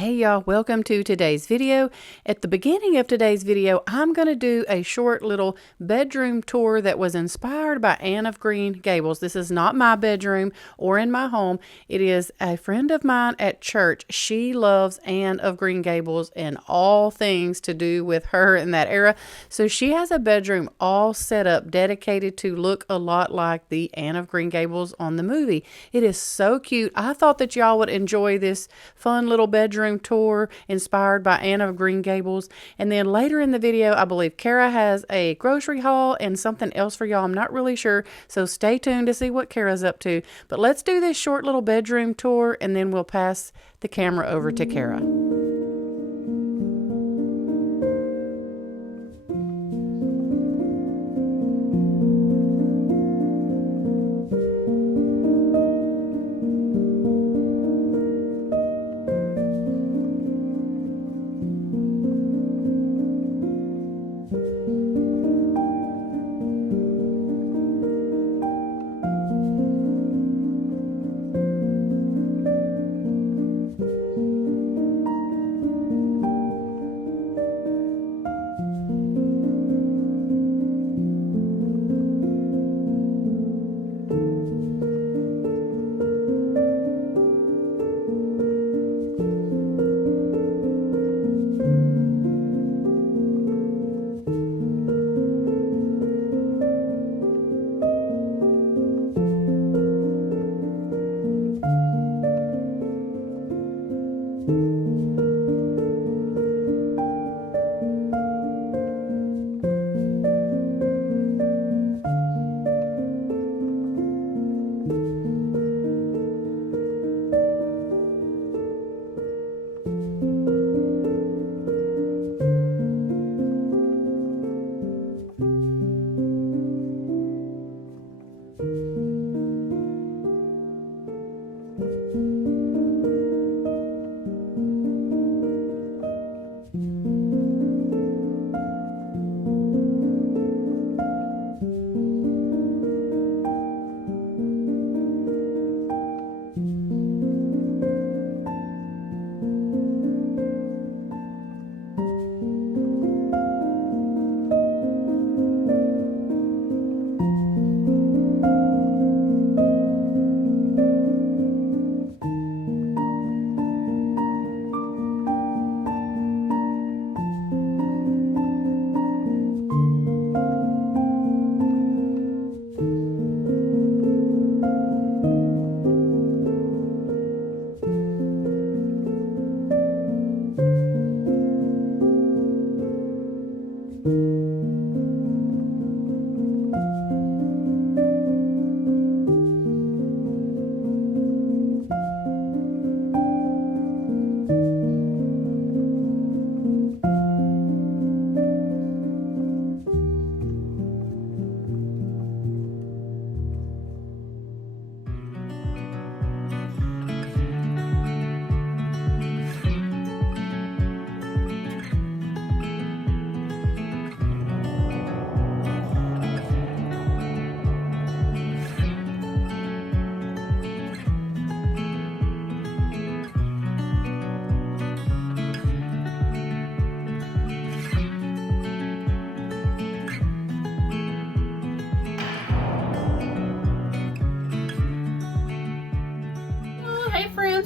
Hey y'all, welcome to today's video. At the beginning of today's video, I'm going to do a short little bedroom tour that was inspired by Anne of Green Gables. This is not my bedroom or in my home. It is a friend of mine at church. She loves Anne of Green Gables and all things to do with her in that era. So she has a bedroom all set up, dedicated to look a lot like the Anne of Green Gables on the movie. It is so cute. I thought that y'all would enjoy this fun little bedroom tour inspired by Anne of Green Gables. And then later in the video, I believe Kara has a grocery haul and something else for y'all. I'm not really sure, so stay tuned to see what Kara's up to. But let's do this short little bedroom tour and then we'll pass the camera over to Kara.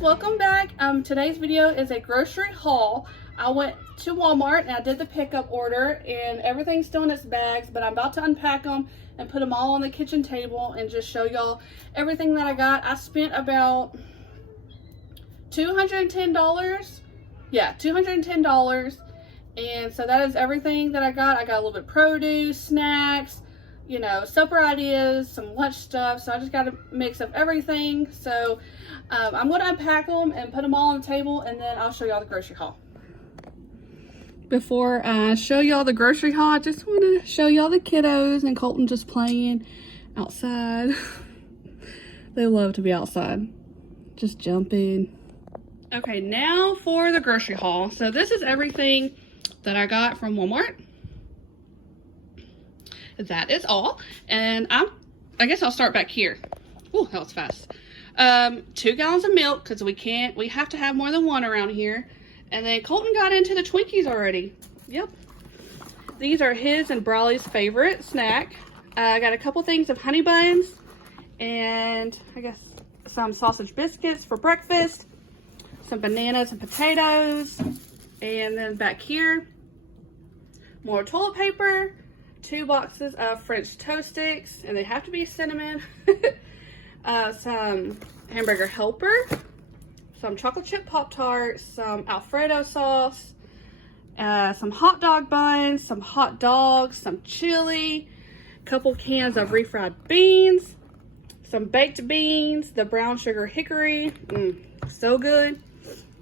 Welcome back. Today's video is a grocery haul. I went to Walmart and I did the pickup order and everything's still in its bags, but I'm about to unpack them and put them all on the kitchen table and just show y'all everything that I got. I spent about $210. Yeah, $210. And so that is everything that I got. I got a little bit of produce, snacks, you know, supper ideas, some lunch stuff. So I just got a mix of everything. So I'm going to unpack them and put them all on the table, and then I'll show y'all the grocery haul. Before I show y'all the grocery haul, I just want to show y'all the kiddos and Colton just playing outside. They love to be outside, just jumping. Okay, now for the grocery haul. So this is everything that I got from Walmart. That is all. And I guess I'll start back here. Ooh, that was fast. 2 gallons of milk, because we have to have more than one around here. And then Colton got into the Twinkies already. Yep. These are his and Brawley's favorite snack. I got a couple things of honey buns and I guess some sausage biscuits for breakfast, some bananas and potatoes, and then back here, more toilet paper, 2 boxes of French toast sticks, and they have to be cinnamon, some hamburger helper, some chocolate chip Pop-Tarts, some Alfredo sauce, some hot dog buns, some hot dogs, some chili, a couple cans of refried beans, some baked beans, the brown sugar hickory, so good.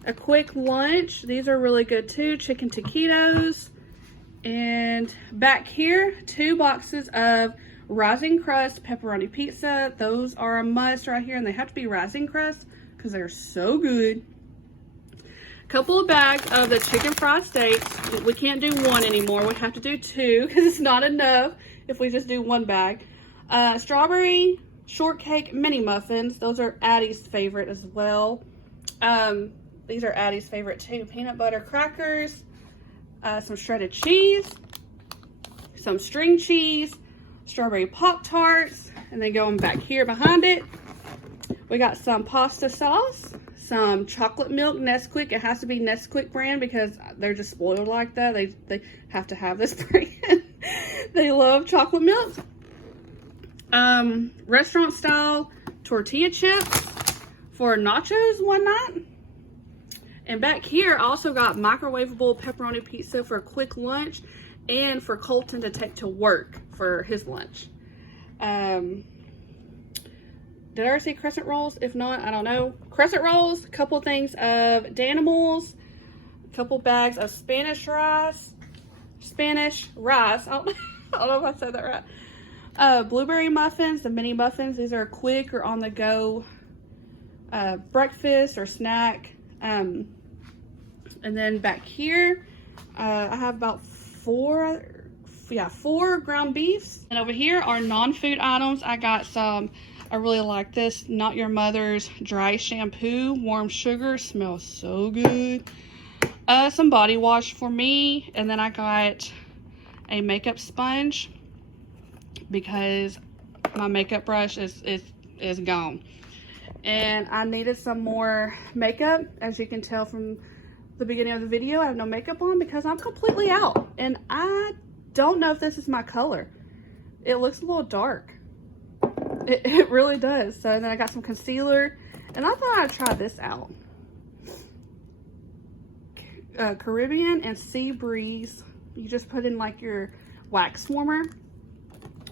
A quick lunch, these are really good too, chicken taquitos. And back here, 2 boxes of rising crust pepperoni pizza. Those are a must right here, and they have to be rising crust because they're so good. Couple of bags of the chicken fried steaks. We can't do 1 anymore. We have to do 2 because it's not enough if we just do 1 bag. Strawberry shortcake mini muffins. Those are Addie's favorite as well. These are Addie's favorite too. Peanut butter crackers, some shredded cheese, some string cheese, strawberry Pop-Tarts, and then going back here behind it, we got some pasta sauce, some chocolate milk Nesquik. It has to be Nesquik brand because they're just spoiled like that. They have to have this brand. They love chocolate milk. Restaurant style tortilla chips for nachos one night. And back here, I also got microwavable pepperoni pizza for a quick lunch and for Colton to take to work for his lunch. Did I already say crescent rolls? If not, I don't know. Crescent rolls, a couple things of Danimals, a couple bags of Spanish rice. I don't know if I said that right. Blueberry muffins, the mini muffins. These are quick or on the go breakfast or snack. And then back here, I have about 4 ground beefs. And over here are non-food items. I got some, I really like this, Not Your Mother's dry shampoo, warm sugar, smells so good. Some body wash for me, and then I got a makeup sponge because my makeup brush is gone. And I needed some more makeup. As you can tell from the beginning of the video, I have no makeup on because I'm completely out. And I don't know if this is my color. It looks a little dark. It really does. So then I got some concealer, and I thought I'd try this out. Caribbean and Sea Breeze. You just put in like your wax warmer.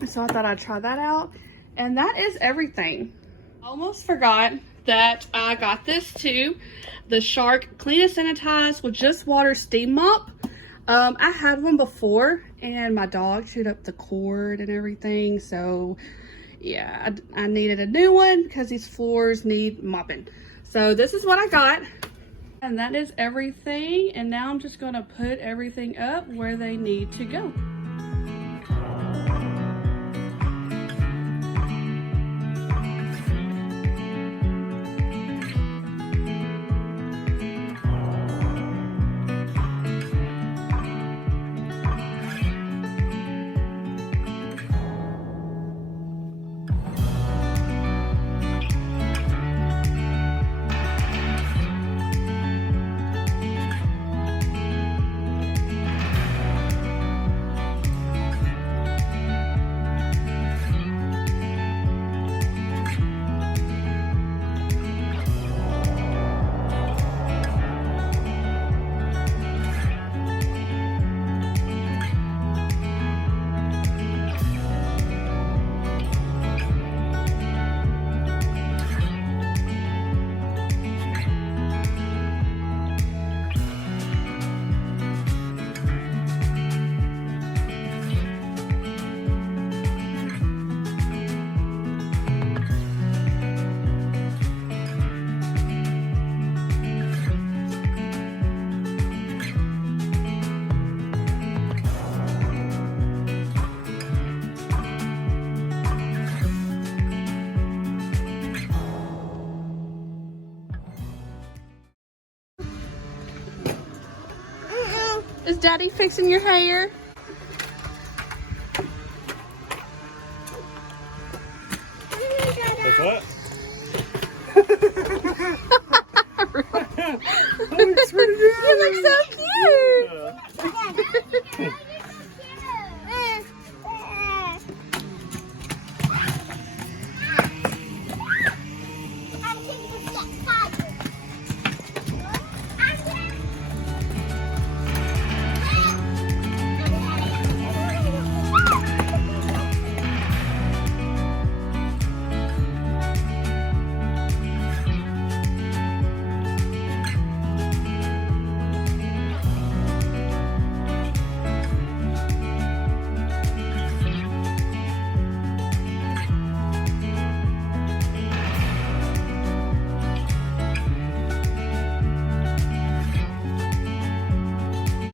So I thought I'd try that out. And that is everything. Almost forgot that I got this too. The Shark Clean and Sanitize with Just Water Steam Mop. I had one before and my dog chewed up the cord and everything. So yeah, I needed a new one because these floors need mopping. So this is what I got. And that is everything. And now I'm just going to put everything up where they need to go. Is Daddy fixing your hair? What's what? You look so